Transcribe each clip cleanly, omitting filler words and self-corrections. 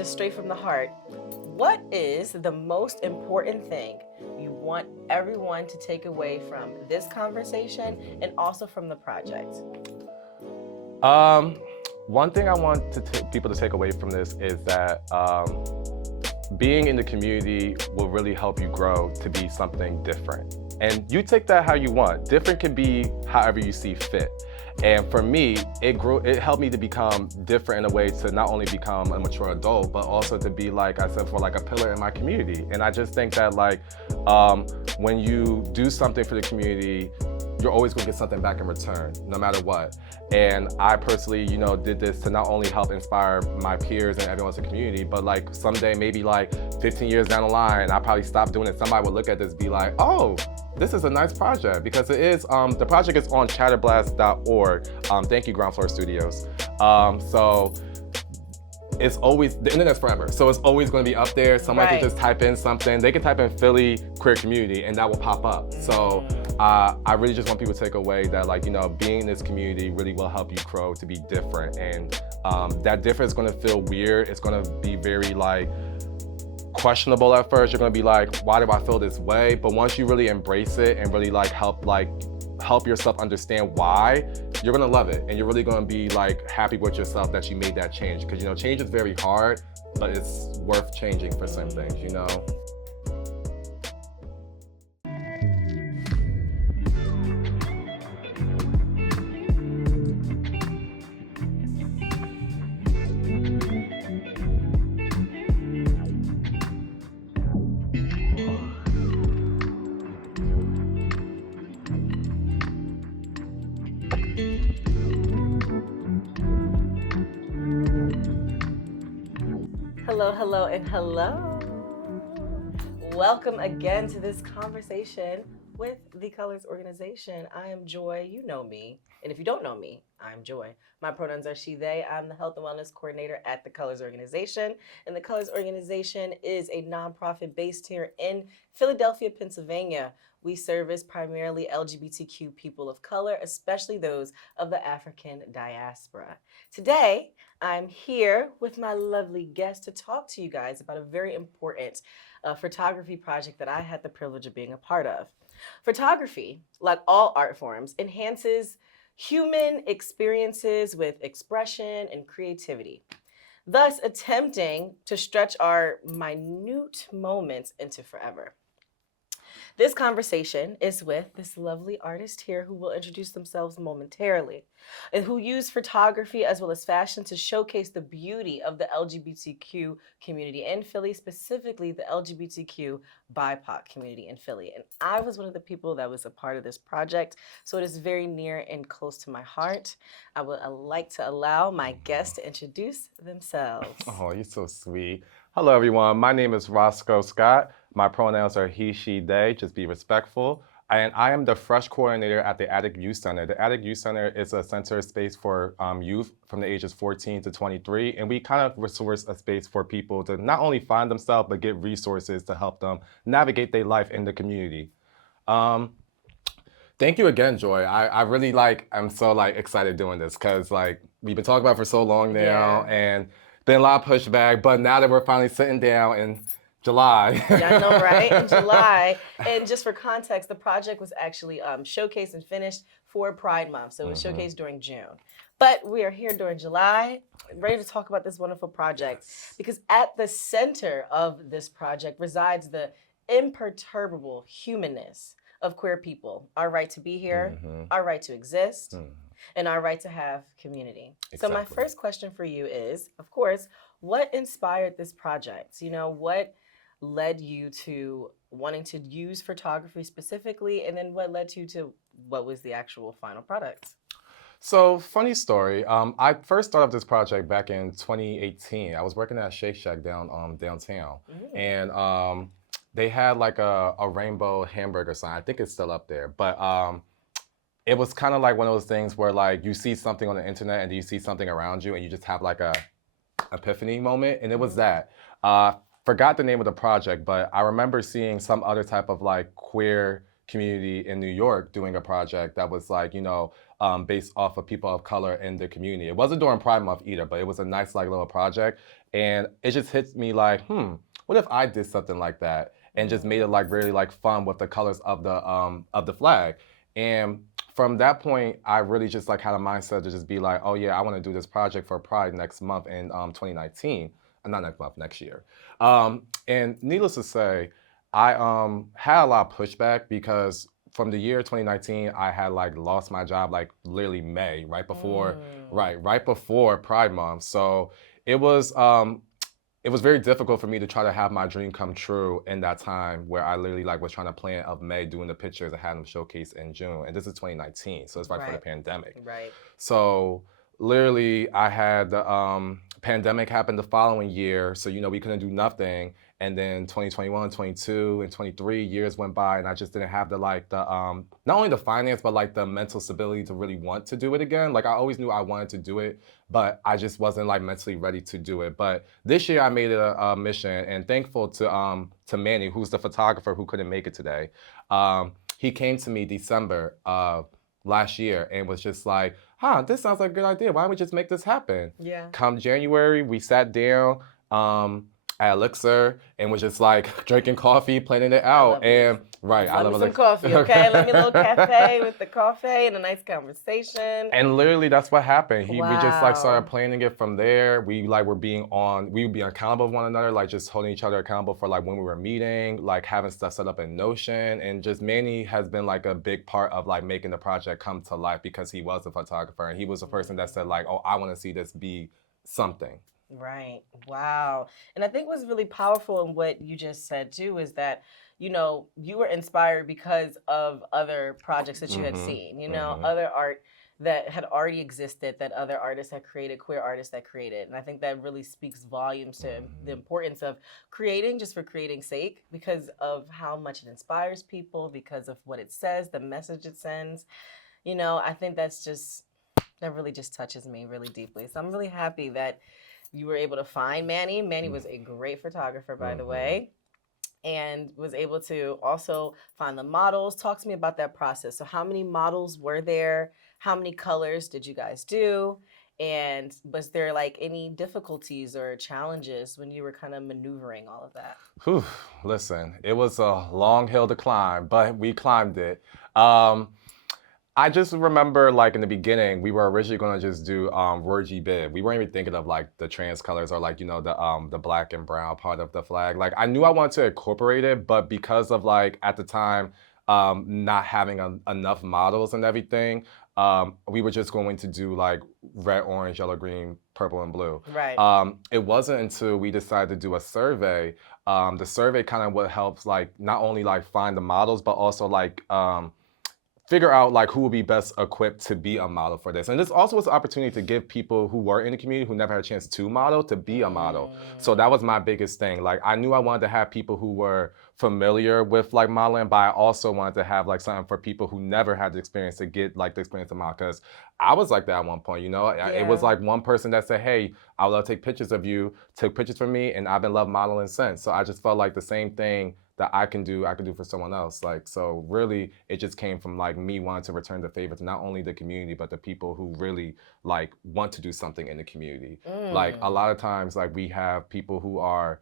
just straight from the heart, what is the most important thing you want everyone to take away from this conversation and also from the project? Um, One thing I want people to take away from this is that being in the community will really help you grow to be something different. And you take that how you want. Different can be however you see fit. And for me, it helped me to become different in a way to not only become a mature adult, but also to be, like I said before, like a pillar in my community. And I just think that when you do something for the community, you're always gonna get something back in return, no matter what. And I personally, did this to not only help inspire my peers and everyone in the community, but like someday, maybe like 15 years down the line, I'll probably stop doing it. Somebody will look at this and be like, oh, this is a nice project, because it is, the project is on chatterblast.org. Thank you, Ground Floor Studios. So it's always, the internet's forever. So it's always gonna be up there. Someone can just type in something. They can type in Philly queer community and that will pop up. So I really just want people to take away that, being in this community really will help you grow to be different. And that difference is gonna feel weird. It's gonna be very questionable at first. You're gonna be like, why do I feel this way? But once you really embrace it and really help yourself understand why, you're gonna love it. And you're really gonna be happy with yourself that you made that change. Because change is very hard, but it's worth changing for some things, Hello, hello, and hello. Welcome again to this conversation with the Colors Organization. I am Joy. You know me. And if you don't know me, I'm Joy. My pronouns are she, they. I'm the Health and Wellness Coordinator at the Colors Organization. And the Colors Organization is a nonprofit based here in Philadelphia, Pennsylvania. We service primarily LGBTQ people of color, especially those of the African diaspora. Today, I'm here with my lovely guest to talk to you guys about a very important photography project that I had the privilege of being a part of. Photography, like all art forms, enhances human experiences with expression and creativity, thus attempting to stretch our minute moments into forever. This conversation is with this lovely artist here who will introduce themselves momentarily, and who use photography as well as fashion to showcase the beauty of the LGBTQ community in Philly, specifically the LGBTQ BIPOC community in Philly. And I was one of the people that was a part of this project, so it is very near and close to my heart. I would like to allow my guests to introduce themselves. Oh, you're so sweet. Hello, everyone. My name is Roscoe Scott. My pronouns are he, she, they. Just be respectful. And I am the Fresh Coordinator at the Attic Youth Center. The Attic Youth Center is a center space for youth from the ages 14 to 23. And we kind of resource a space for people to not only find themselves, but get resources to help them navigate their life in the community. Thank you again, Joy. I really I'm so excited doing this because we've been talking about it for so long now, and been a lot of pushback, but now that we're finally sitting down in July. Yeah, I know, right? In July. And just for context, the project was actually showcased and finished for Pride Month. So it was showcased during June. But we are here during July, ready to talk about this wonderful project. Because at the center of this project resides the imperturbable humanness of queer people. Our right to be here, our right to exist, and our right to have community. Exactly. So my first question for you is, of course, what inspired this project? What led you to wanting to use photography specifically, and then what led you to what was the actual final product? So, funny story. I first started this project back in 2018. I was working at Shake Shack downtown, and they had a rainbow hamburger sign. I think it's still up there, but it was kind of like one of those things where you see something on the internet and you see something around you and you just have a epiphany moment, and it was that. Forgot the name of the project, but I remember seeing some other type of queer community in New York doing a project that was based off of people of color in the community. It wasn't during Pride Month either, but it was a nice like little project. And it just hits me like, what if I did something like that and just made it like really like fun with the colors of the flag. And from that point, I really just like had a mindset to just be like, oh yeah, I want to do this project for Pride next month in 2019. Not next month, next year. And needless to say, I had a lot of pushback because from the year 2019, I had like lost my job like literally May, right before Pride Month. So it was it was very difficult for me to try to have my dream come true in that time where I literally like was trying to plan of May doing the pictures and had them showcased in June. And this is 2019, so it's right for the pandemic. Right. So literally I had the pandemic happen the following year. So, we couldn't do nothing. And then 2021, 22, and 23 years went by, and I just didn't have the not only the finance, but like the mental stability to really want to do it again. Like I always knew I wanted to do it, but I just wasn't like mentally ready to do it. But this year I made it a mission, and thankful to Manny, who's the photographer who couldn't make it today. He came to me December last year and was just like, this sounds like a good idea. Why don't we just make this happen? Yeah. Come January, we sat down at Elixir and was just like drinking coffee, planning it out. And I love some coffee, okay? Let me a little cafe with the coffee and a nice conversation. And literally that's what happened. We just like started planning it from there. We like we would be accountable with one another, like just holding each other accountable for like when we were meeting, like having stuff set up in Notion. And just Manny has been like a big part of like making the project come to life because he was a photographer and he was the person that said like, oh, I want to see this be something. Right. Wow. And I think what's really powerful in what you just said too is that, you were inspired because of other projects that you had seen, other art that had already existed, that other artists had created, queer artists that created. And I think that really speaks volumes to the importance of creating just for creating's sake, because of how much it inspires people, because of what it says, the message it sends. I think that really just touches me really deeply. So I'm really happy that you were able to find Manny. Manny was a great photographer, by the way, and was able to also find the models. Talk to me about that process. So how many models were there? How many colors did you guys do? And was there like any difficulties or challenges when you were kind of maneuvering all of that? Listen, it was a long hill to climb, but we climbed it. I just remember like in the beginning, we were originally going to just do Roy Bib. We weren't even thinking of like the trans colors or like, the black and brown part of the flag. Like I knew I wanted to incorporate it, but because of like at the time, not having enough models and everything, we were just going to do like red, orange, yellow, green, purple, and blue. Right. It wasn't until we decided to do a survey. The survey kind of what helps like not only like find the models, but also like figure out like who will be best equipped to be a model for this. And this also was an opportunity to give people who were in the community who never had a chance to model to be a model. So that was my biggest thing. Like I knew I wanted to have people who were familiar with like modeling, but I also wanted to have like something for people who never had the experience to get like the experience of model. Because I was like that at one point, It was like one person that said, hey, I would love to take pictures of you, took pictures for me, and I've been love modeling since. So I just felt like the same thing that I can do for someone else. Like, so really it just came from like me wanting to return the favor to not only the community, but the people who really like want to do something in the community. Like a lot of times, like we have people who are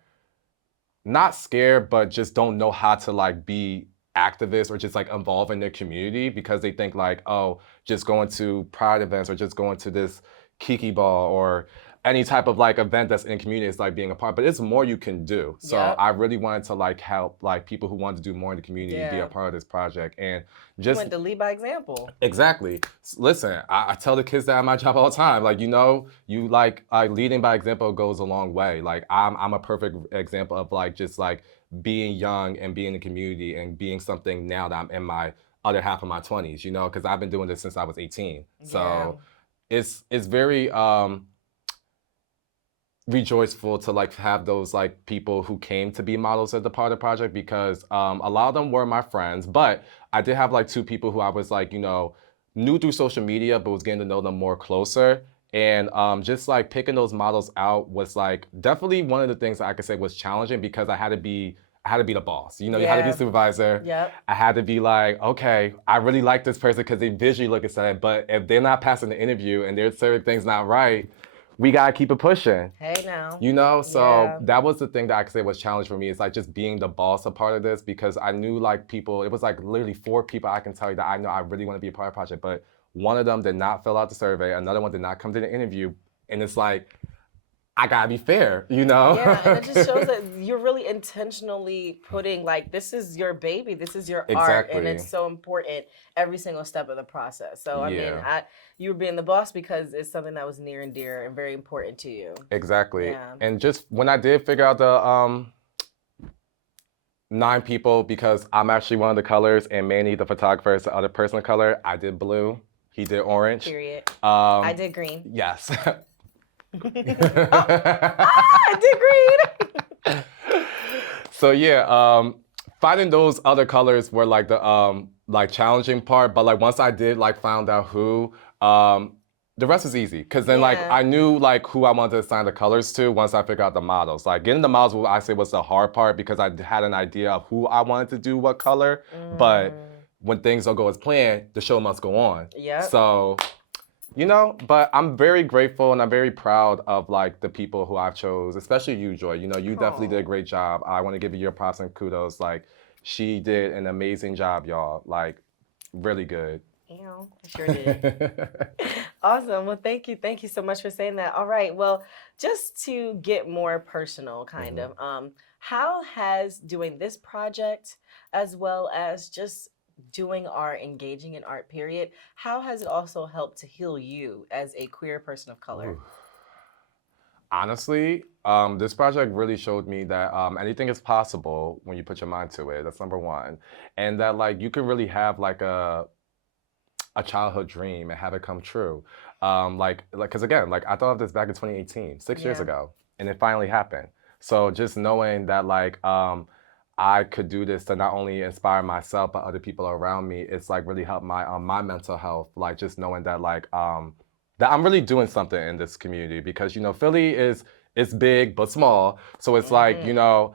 not scared, but just don't know how to like be activists or just like involved in their community because they think like, oh, just going to pride events or just going to this Kiki ball or any type of like event that's in the community is like being a part, but it's more you can do. So I really wanted to like help like people who want to do more in the community be a part of this project and just you went to lead by example. Exactly. Listen, I tell the kids that at my job all the time, like you like leading by example goes a long way. Like I'm a perfect example of like just like being young and being in the community and being something now that I'm in my other half of my 20s, because I've been doing this since I was 18. So it's very rejoiceful to like have those like people who came to be models as a part of the project because a lot of them were my friends, but I did have like two people who I was like, knew through social media, but was getting to know them more closer. And just like picking those models out was like definitely one of the things that I could say was challenging because I I had to be the boss. You know, you had to be a supervisor. Yep. I had to be like, okay, I really like this person because they visually look aesthetic, but if they're not passing the interview and there's certain things not right, we gotta keep it pushing. Hey now. You know, so Yeah. that was the thing that I could say was challenge for me. It's like just being the boss a part of this, because I knew like people, it was like literally 4 people I can tell you that I know I really want to be a part of the project, but one of them did not fill out the survey, another one did not come to the interview, and it's like, I gotta be fair, you know? Yeah, and it just shows that you're really intentionally putting, like, this is your baby, this is your art, and Exactly. it's so important every single step of the process. So, I mean, Yeah. you were being the boss because it's something that was near and dear and very important to you. Exactly. Yeah. And just when I did figure out the 9 people, because I'm actually one of the colors and Manny, the photographer, is the other person of color, I did blue, he did orange. Period. I did green. Yes. I did green. So yeah, finding those other colors were like the like challenging part, but like once I did like found out who, the rest was easy, because then like Yeah. I knew like who I wanted to assign the colors to once I figured out the models. Like getting the models, I say was the hard part, because I had an idea of who I wanted to do what color, but when things don't go as planned, the show must go on. Yep. So, you know, but I'm very grateful and I'm very proud of like the people who I've chose, especially you, Joy. You know, you definitely did a great job. I want to give you your props and kudos. Like, she did an amazing job, y'all. Like, really good. Ew, I sure did. Awesome. Well, thank you. Thank you so much for saying that. All right. Well, just to get more personal, kind of, how has doing this project, as well as just doing art, engaging in art, period, how has it also helped to heal you as a queer person of color? Ooh. Honestly, this project really showed me that anything is possible when you put your mind to it. That's number one. And that like you can really have like a childhood dream and have it come true. Because again, like I thought of this back in 2018, 6 years ago, and it finally happened. So just knowing that like I could do this to not only inspire myself but other people around me, it's like really helped my mental health. Like just knowing that like that I'm really doing something in this community, because you know Philly is big but small, so it's like you know.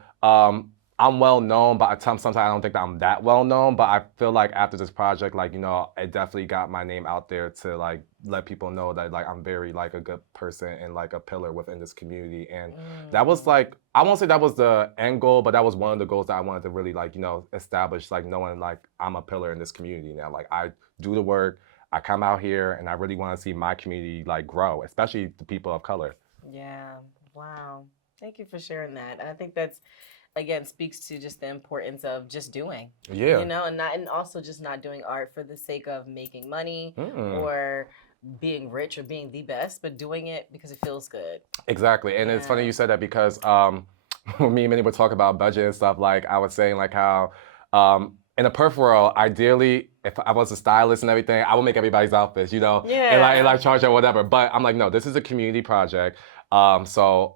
I'm well known, but at times sometimes I don't think that I'm that well known. But I feel like after this project, like you know, it definitely got my name out there to like let people know that like I'm very like a good person and like a pillar within this community. And that was like, I won't say that was the end goal, but that was one of the goals that I wanted to really like you know establish, like knowing like I'm a pillar in this community now. Like I do the work, I come out here, and I really want to see my community like grow, especially the people of color. Yeah. Wow. Thank you for sharing that. I think that's, again, speaks to just the importance of just doing. Yeah. You know, and also just not doing art for the sake of making money or being rich or being the best, but doing it because it feels good. Exactly. And it's funny you said that, because when me and Minnie would talk about budget and stuff, like I was saying like how in a perfect world, ideally, if I was a stylist and everything, I would make everybody's outfits, you know, and like charge or whatever. But I'm like, no, this is a community project. So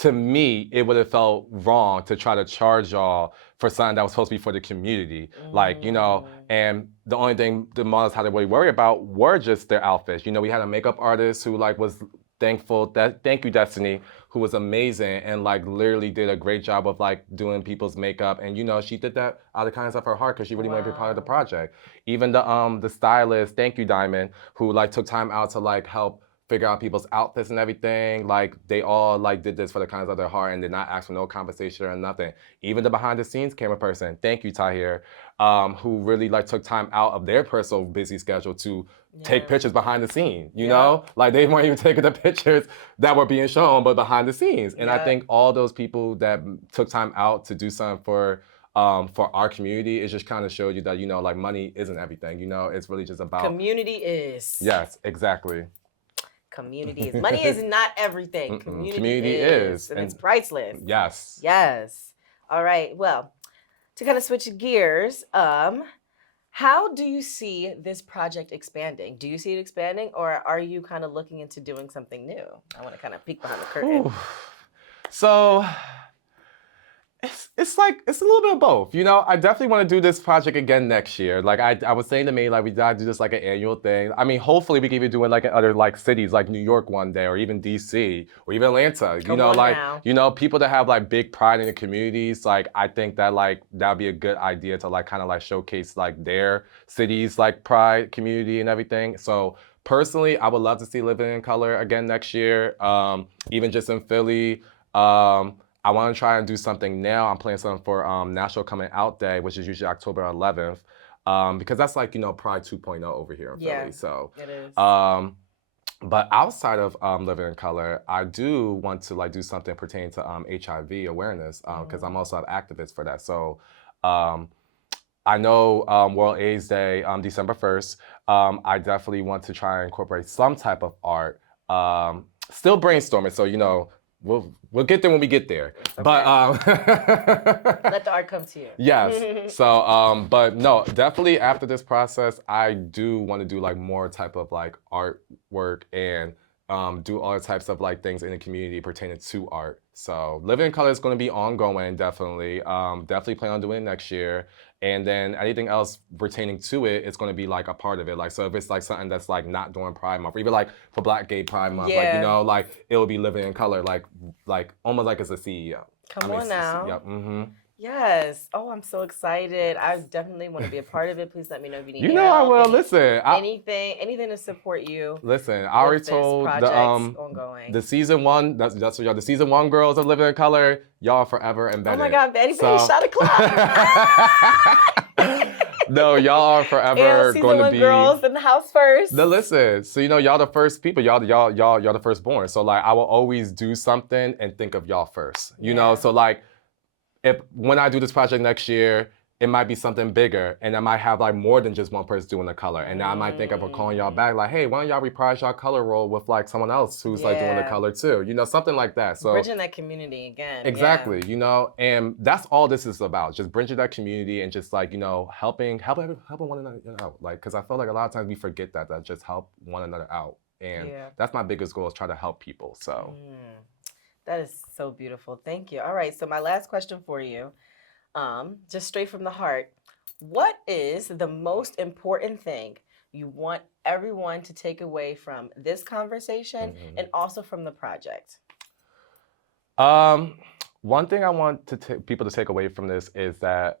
to me, it would have felt wrong to try to charge y'all for something that was supposed to be for the community. Like, you know, and the only thing the models had to really worry about were just their outfits. You know, we had a makeup artist who like was thankful, thank you, Destiny, who was amazing and like literally did a great job of like doing people's makeup. And you know, she did that out of the kindness of her heart because she really wanted to be part of the project. Even the stylist, thank you, Diamond, who like took time out to like help figure out people's outfits and everything. Like they all like did this for the kindness of their heart and did not ask for no compensation or nothing. Even the behind the scenes camera person, thank you, Tahir, who really like took time out of their personal busy schedule to take pictures behind the scenes, you know? Like they weren't even taking the pictures that were being shown, but behind the scenes. And I think all those people that took time out to do something for our community, it just kind of showed you that, you know, like money isn't everything, you know? It's really just about... Community is. Yes, exactly. Community is. Money is not everything. Community is. And it's priceless. Yes. Yes. All right. Well, to kind of switch gears, how do you see this project expanding? Do you see it expanding, or are you kind of looking into doing something new? I want to kind of peek behind the curtain. Ooh. So It's like it's a little bit of both. You know, I definitely want to do this project again next year. Like I was saying to me, like we gotta do this like an annual thing. I mean, hopefully we can even do it like in other like cities, like New York one day, or even DC, or even Atlanta. Come on now. You know, people that have like big pride in the communities. Like I think that like that'd be a good idea to like kind of like showcase like their cities like pride, community, and everything. So personally, I would love to see Living in Color again next year. Even just in Philly. I want to try and do something now. I'm planning something for National Coming Out Day, which is usually October 11th, because that's like, you know, Pride 2.0 over here in Philly. So it is. But outside of Living in Color, I do want to like do something pertaining to HIV awareness, because I'm also an activist for that. So I know World AIDS Day, December 1st. I definitely want to try and incorporate some type of art. Still brainstorming, so you know, we'll get there when we get there. Okay. But let the art come to you. Yes. So but no, definitely after this process, I do want to do like more type of like artwork and do all types of like things in the community pertaining to art. So Living in Color is going to be ongoing, definitely. Definitely plan on doing it next year. And then anything else pertaining to it, it's going to be like a part of it. Like, so if it's like something that's like not during Pride Month, or even like for Black Gay Pride Month, like, you know, like it'll be Living in Color, like almost like as a CEO. Come on now. Yep. Mm-hmm. Yes. Oh, I'm so excited. I definitely want to be a part of it. Please let me know if you need help. You know I will. Listen. Anything to support you. Listen, I already told the season 1, that's what y'all, the season 1 girls of Living in Color, y'all forever embedded. Oh my God, Betty shot a clock. No, y'all are forever going to be girls in the house first. Listen, so you know y'all the first people, y'all the firstborn. So like I will always do something and think of y'all first. You know, so like when I do this project next year, it might be something bigger, and I might have like more than just one person doing the color, and I might think of calling y'all back, like, hey, why don't y'all reprise y'all color role with like someone else who's like doing the color too, you know, something like that. So bridging that community again. Exactly, you know, and that's all this is about, just bridging that community and just like, you know, helping one another out, like, because I feel like a lot of times we forget that just help one another out, and that's my biggest goal, is try to help people. So. That is so beautiful. Thank you. All right. So my last question for you, just straight from the heart, what is the most important thing you want everyone to take away from this conversation and also from the project? One thing I want people to take away from this is that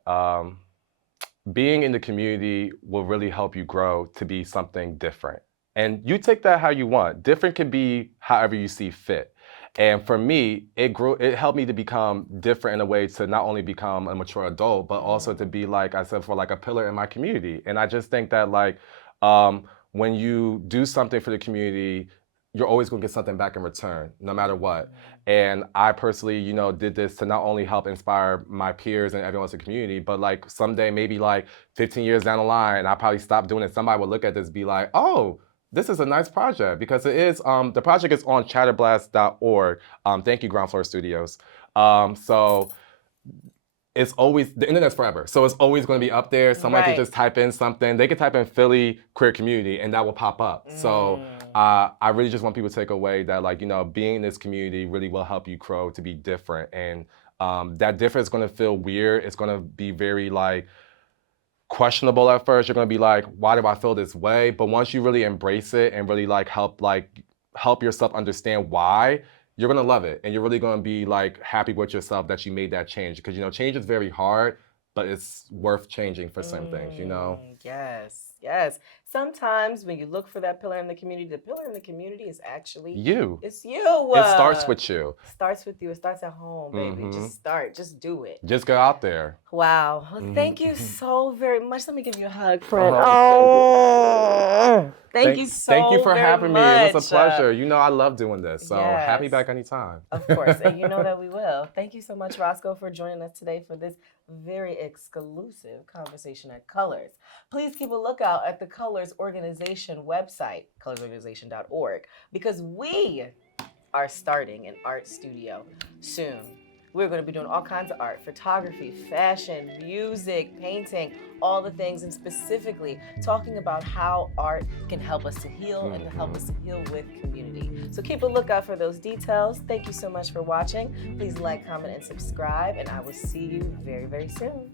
being in the community will really help you grow to be something different. And you take that how you want. Different can be however you see fit. And for me, it helped me to become different in a way to not only become a mature adult, but also to be, like I said, for like a pillar in my community. And I just think that like when you do something for the community, you're always gonna get something back in return, no matter what. And I personally, you know, did this to not only help inspire my peers and everyone else in the community, but like someday, maybe like 15 years down the line, I probably stop doing it. Somebody will look at this and be like, oh, this is a nice project, because it is, the project is on chatterblast.org. Thank you, Ground Floor Studios. So it's always, the internet's forever. So it's always going to be up there. Someone can just type in something. They can type in Philly queer community and that will pop up. So I really just want people to take away that, like, you know, being in this community really will help you grow to be different. And that difference is going to feel weird. It's going to be very like, questionable at first. You're gonna be like, why do I feel this way? But once you really embrace it and really like help yourself understand why, you're gonna love it. And you're really gonna be like happy with yourself that you made that change. Because, you know, change is very hard, but it's worth changing for some things, you know? Yes, yes. Sometimes when you look for that pillar in the community, the pillar in the community is actually you. It's you. It starts with you. Starts with you. It starts at home, baby. Just start. Just do it. Just go out there. Wow. Well, thank you so very much. Let me give you a hug, friend. Thank you so Thank you for having me. It was a much. pleasure. You know I love doing this, so have me back anytime. Of course, and you know that we will. Thank you so much, Roscoe, for joining us today for this very exclusive conversation at Colors. Please keep a lookout at the Colors Organization website, colorsorganization.org, because we are starting an art studio soon. We're going to be doing all kinds of art, photography, fashion, music, painting, all the things, and specifically talking about how art can help us to heal and to help us to heal with community. So keep a lookout for those details. Thank you so much for watching. Please like, comment, and subscribe, and I will see you very, very soon.